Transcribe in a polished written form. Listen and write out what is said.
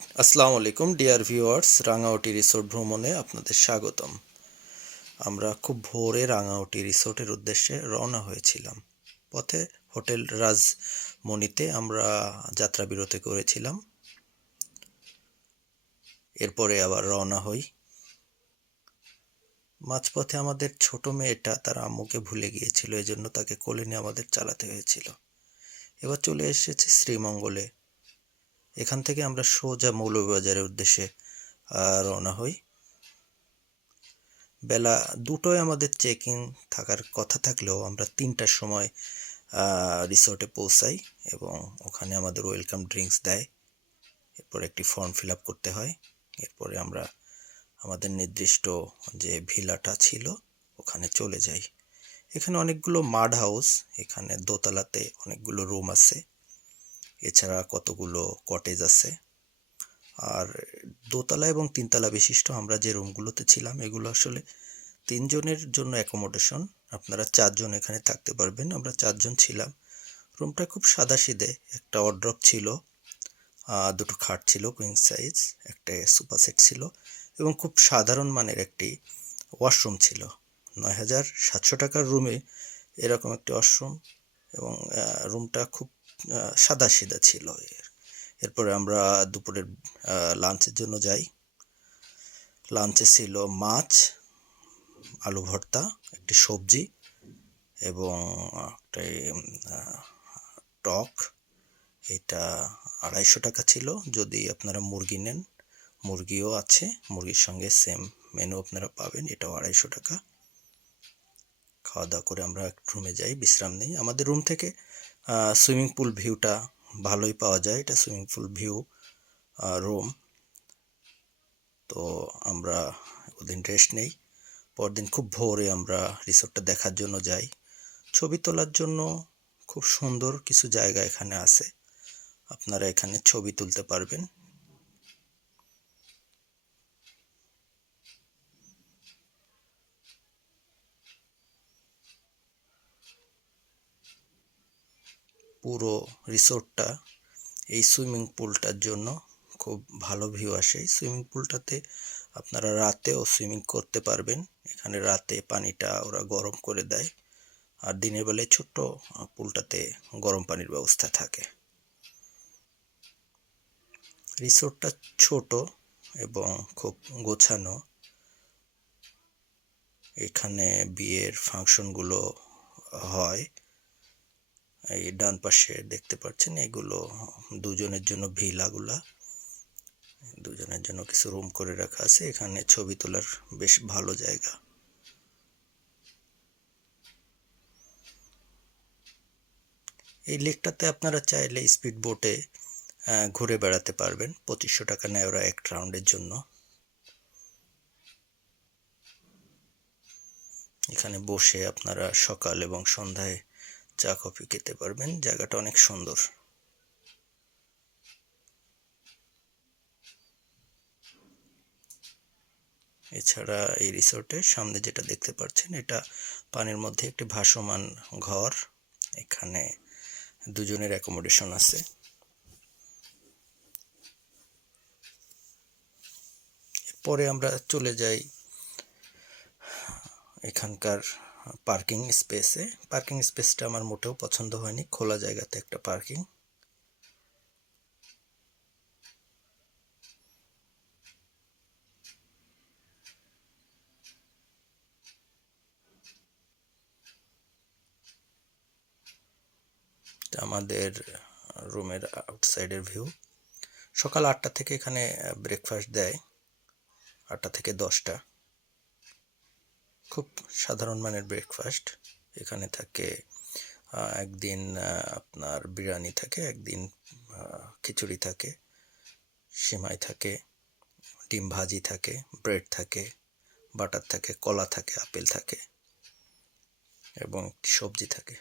আসসালামু আলাইকুম dear viewers, Rangauti resort ভ্রমণে আপনাদের স্বাগতম। আমরা খুব ভোরে রাঙাউটি রিসোর্টের উদ্দেশ্যে রওনা হয়েছিলাম। পথে হোটেল রাজমণিতে আমরা যাত্রা বিরতি করেছিলাম। এরপরে আবার রওনা হই। মাঝপথে আমাদের ছোট মেয়েটা তার আম্মুকে ভুলে গিয়েছিল, এজন্য তাকে কোলে নিয়ে আমাদের চালাতে হয়েছিল। এবার চলে এসেছে শ্রীমঙ্গলে। এখান থেকে আমরা সোজা মৌলভীবাজারের উদ্দেশ্যে রওনা হই। বেলা 2টায় আমাদের চেকিং থাকার কথা থাকলেও আমরা 3টার সময় রিসোর্টে পৌঁছাই এবং ওখানে আমাদের ওয়েলকাম ড্রিঙ্কস দেয়। এরপর একটি ফর্ম ফিল আপ করতে হয়। এরপরে আমরা আমাদের নির্দিষ্ট যে ভিলাটা ছিল ওখানে চলে যাই। এখানে অনেকগুলো মাড হাউস, এখানে দোতলাতে অনেকগুলো রুম আছে, এছাড়া কতগুলো কটেজ আছে। আর দোতলা এবং 3তলা বিশিষ্ট আমরা যে রুমগুলোতে ছিলাম এগুলো আসলে 3 জনের জন্য অ্যাকোমোডেশন। আপনারা 4 জন এখানে থাকতে পারবেন। আমরা 4 জন ছিলাম। রুমটা খুব সাদাসিধে। একটা ওয়ার্ড্রপ ছিল, 2টো খাট ছিল কুইন সাইজ, একটা সোফা সেট ছিল এবং খুব সাধারণ মানের একটি ওয়াশরুম ছিল। ৯,৭০০ টাকার রুমে এরকম একটি ওয়াশরুম এবং রুমটা খুব সাদাসিধা ছিল। এরপরে আমরা দুপুরের লাঞ্চের জন্য যাই। লাঞ্চে ছিল মাছ, আলু ভর্তা, একটি সবজি এবং একটি টক। এটা 250 টাকা ছিল। যদি আপনারা মুরগি নেন, মুরগিও আছে, মুরগির সঙ্গে সেম মেনু আপনারা পাবেন। এটাও 250 টাকা। খাওয়া দাওয়া করে আমরা রুমে যাই, বিশ্রাম নিই। আমাদের রুম থেকে সুইমিং পুল ভিউটা ভালোই পাওয়া যায়। এটা সুইমিং পুল ভিউ রুম। তো আমরা ওদিন রেস্ট নেই। পরদিন খুব ভোরে আমরা রিসোর্টটা দেখার জন্য যাই। ছবি তোলার জন্য খুব সুন্দর কিছু জায়গা এখানে আছে, আপনারা এখানে ছবি তুলতে পারবেন। পুরো রিসোর্টটা এই সুইমিং পুলটার জন্য খুব ভালো ভিউ আসে। এই সুইমিং পুলটাতে আপনারা রাতেও সুইমিং করতে পারবেন। এখানে রাতে পানিটা ওরা গরম করে দেয়, আর দিনের বেলায় ছোট্ট পুলটাতে গরম পানির ব্যবস্থা থাকে। রিসোর্টটা ছোট এবং খুব গোছানো। এখানে বিয়ের ফাংশনগুলো হয়। এই ডান পাশে দেখতে পাচ্ছেন, এগুলো 2 জনের জন্য ভিলাগুলা। 2 জনের জন্য কিছু রুম করে রাখা আছে। এখানে ছবি তোলার বেশ ভালো জায়গা। এই লেকটাতে আপনারা চাইলে স্পিড বোটে ঘুরে বেড়াতে পারবেন। 2500 টাকা নেয় ওরা এক রাউন্ডের জন্য। এখানে বসে আপনারা সকাল এবং সন্ধ্যায় চা কফি খেতে পারবেন। জায়গাটা অনেক সুন্দর। এছাড়া এই রিসোর্টের সামনে যেটা দেখতে পাচ্ছেন, এটা পানির মধ্যে একটি ভাসমান ঘর। এখানে 2 জনের অ্যাকোমোডেশন আছে। পরে আমরা চলে যাই এখানকার পার্কিং স্পেসে। পার্কিং স্পেসটা আমার মোটেও পছন্দ হয়নি। খোলা জায়গাতে একটা পার্কিং। আমাদের রুমের আউটসাইডের ভিউ। সকাল 8টা থেকে এখানে ব্রেকফাস্ট দেয়, 8টা থেকে 10টা। খুব সাধারণ মানের ব্রেকফাস্ট। এখানে থাকে একদিন আপনার বিরিয়ানি থাকে, একদিন খিচুড়ি থাকে, সিমাই থাকে, ডিম ভাজি থাকে, ব্রেড থাকে, বাটার থাকে, কলা থাকে, আপেল থাকে এবং সবজি থাকে।